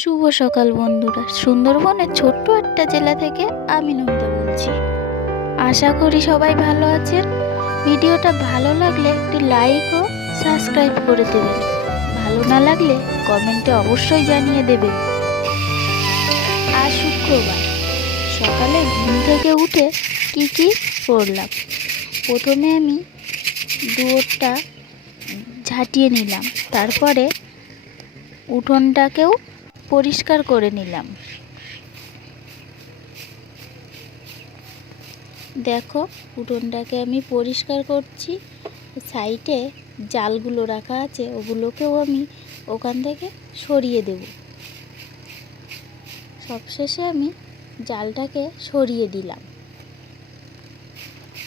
শুভ সকাল বন্ধুরা। সুন্দরবনের ছোট্ট একটা জেলা থেকে আমি নমিতা বলছি। আশা করি সবাই ভালো আছেন। ভিডিওটা ভালো লাগলে একটি লাইক ও সাবস্ক্রাইব করে দেবেন। ভালো না লাগলে কমেন্টে অবশ্যই জানিয়ে দেবেন। আর শুক্রবার সকালে ঘুম থেকে উঠে কি কি করলাম? প্রথমে আমি দুয়োরটা ঝাঁটিয়ে নিলাম। তারপরে উঠোনটাকেও পরিষ্কার করে নিলাম। দেখো, উঠোনটাকে আমি পরিষ্কার করছি। সাইডে জালগুলো রাখা আছে, ওগুলোকেও আমি ওখান থেকে সরিয়ে দেব। সবশেষে আমি জালটাকে সরিয়ে দিলাম।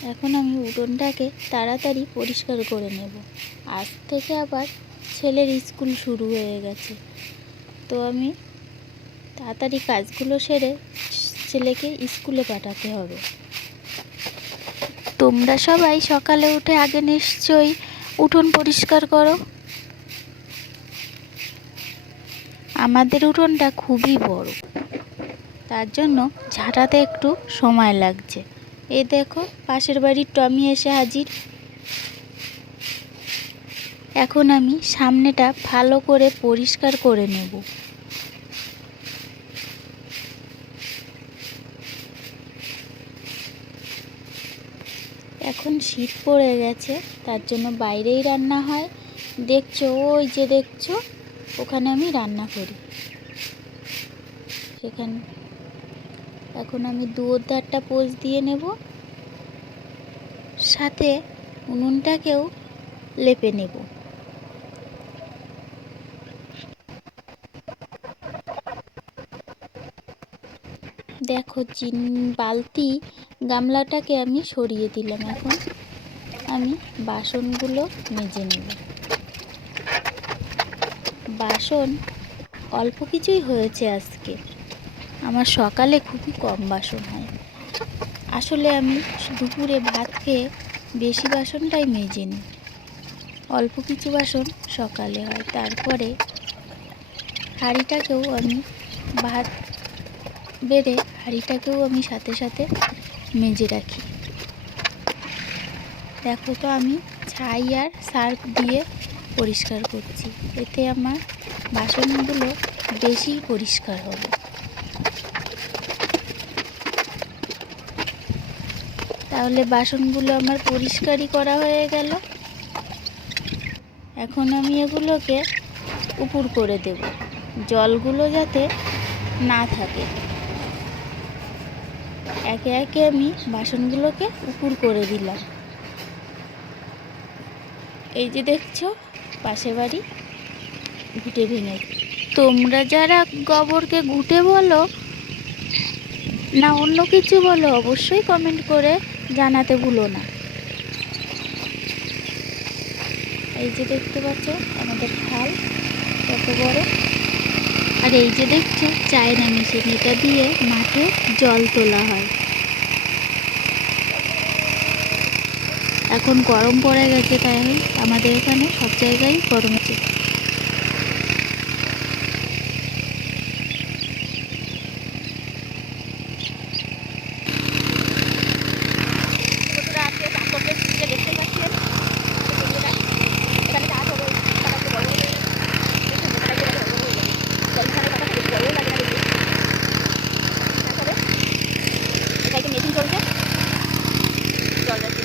এখন আমি উঠোনটাকে তাড়াতাড়ি পরিষ্কার করে নেব। আজ থেকে আবার ছেলের স্কুল শুরু হয়ে গেছে। তো আমি তাড়াতাড়ি কাজগুলো সেরে ছেলেকে স্কুলে পাঠাতে হবে। তোমরা সবাই সকালে উঠে আগে নিশ্চয়ই উঠোন পরিষ্কার করো। আমাদের উঠোনটা খুবই বড়। তার জন্য ঝাঁটাতে একটু সময় লাগছে। এ দেখো, পাশের বাড়ির টমি এসে হাজির। এখন আমি সামনেটা ভালো করে পরিষ্কার করে নেব। এখন শীত পড়ে গেছে, তার জন্য বাইরেই রান্না হয়। দেখছ, ওই যে দেখছ, ওখানে আমি রান্না করি। সেখানে, এখন আমি দুয়োদারটা পোজ দিয়ে নেব। সাথে উনুনটাকেও লেপে নেব। দেখো চিন বালতি, গামলাটাকে আমি সরিয়ে দিলাম এখন। আমি বাসনগুলো মেজে নেব। বাসন অল্প কিছুই হয়েছে আজকে। আমার সকালে খুবই কম বাসন হয়। আসলে আমি দুপুরে ভাত খেয়ে বেশি বাসনটাই মেজে নিই। অল্প কিছু বাসন সকালে হয়। তারপরে হাঁড়িটাকেও আমি ভাত বেড়ে হাঁড়িটাকেও আমি সাথে সাথে মেজে রাখি। দেখো তো আমি ছাই আর সার্ফ দিয়ে পরিষ্কার করছি। এতে আমার বাসনগুলো বেশি পরিষ্কার হবে। তাহলে বাসনগুলো আমার পরিষ্কারই করা হয়ে গেল। এখন আমি এগুলোকে উপুর করে দেব। জলগুলো যাতে না থাকে। একে একে আমি বাসনগুলোকে উপুর করে দিলাম। এই যে দেখছ পাশে বাড়ি ঘুটে ভেঙে। তোমরা যারা গোবরকে ঘুটে বলো না অন্য কিছু বলো, অবশ্যই কমেন্ট করে জানাতে ভুলো না। এই যে দেখতে পাচ্ছ, আমাদের খাল কত বড়। আর এই যে দেখছ, চায়না মেশিন, এটা দিয়ে মাঠে জল তোলা হয়। এখন গরম পড়ে গেছে, তাই আমাদের এখানে সব জায়গায় গরম আছে মেশিন চলছে জল যাচ্ছে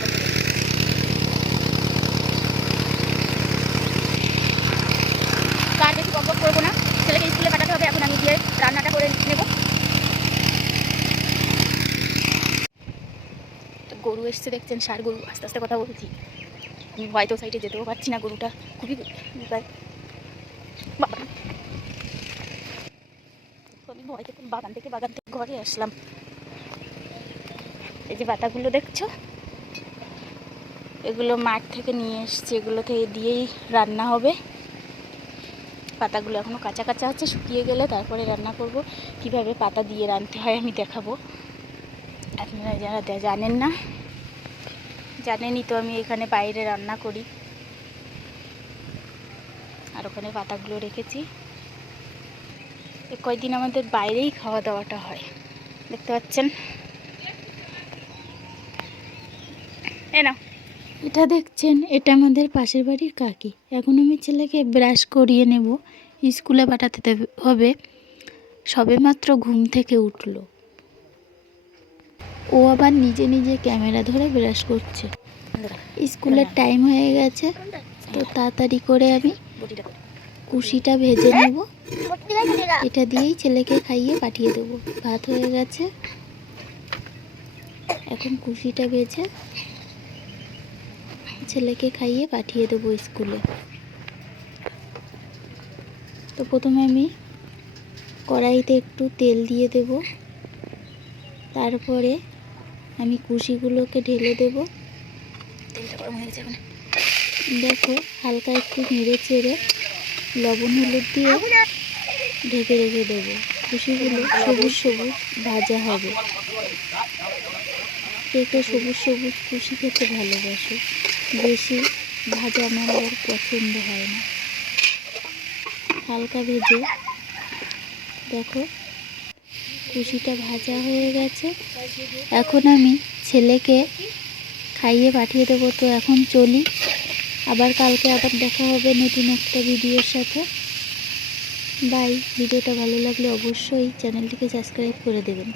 কার বেশি বক বক করব না ছেলেকে স্কুলে পাঠাতে হবে এখন আমি গিয়ে রান্নাটা করে নেব তো গরু এসছে দেখছেন, সার গরু, আস্তে আস্তে কথা বলছি। আমি হয়তো সাইডে যেতেও পারছি না গরুটা, খুবই বাগান থেকে বাগান থেকে ঘরে আসলাম। এই যে বাতাগুলো দেখছ? এগুলো মাঠ থেকে নিয়ে এসছে এগুলো থেকে দিয়েই রান্না হবে। পাতাগুলো এখনও কাঁচা কাঁচা আছে, শুকিয়ে গেলে তারপরে রান্না করব। কীভাবে পাতা দিয়ে রাঁধতে হয় আমি দেখাবো। আপনারা যারা জানেন না জানেনই তো আমি এখানে বাইরে রান্না করি। আর ওখানে পাতাগুলো রেখেছি। কয়দিন আমাদের বাইরেই খাওয়া দাওয়াটা হয়। দেখতে পাচ্ছেন? এ নাও। এটা দেখছেন, এটা আমাদের পাশের বাড়ির কাকি। এখন আমি ছেলেকে ব্রাশ করিয়ে নেব, স্কুলে পাঠাতে হবে। সবেমাত্র ঘুম থেকে উঠল। ও আবার নিজে নিজে ক্যামেরা ধরে ব্রাশ করছে। স্কুলের টাইম হয়ে গেছে, তো তাড়াতাড়ি করে আমি কুশিটা ভেজে নেব। এটা দিয়েই ছেলেকে খাইয়ে পাঠিয়ে দেবো। ভাত হয়ে গেছে। এখন কুশিটা ভেজে ছেলেকে খাইয়ে পাঠিয়ে দেবো স্কুলে। তো প্রথমে আমি কড়াইতে একটু তেল দিয়ে দেব। তারপরে আমি কুশিগুলোকে ঢেলে দেবো। দেখো, হালকা একটু নেড়ে চেড়ে লবণ হলুদ দিয়ে ঢেকে রেখে দেবো। কুশিগুলো সবুজ সবুজ ভাজা হবে। কে কে সবুজ সবুজ কুশি খেতে ভালোবাসে, বেশি ভাজা আমার পছন্দ হয় না। হালকা ভেজে দেখো, কুশিটা ভাজা হয়ে গেছে। এখন আমি ছেলেকে খাইয়ে পাঠিয়ে দেবো, তো এখন চলি। আবার কালকে আবার দেখা হবে নতুন একটা ভিডিওর সাথে। বাই ভিডিওটা ভালো লাগলে অবশ্যই চ্যানেলটিকে সাবস্ক্রাইব করে দেবেন।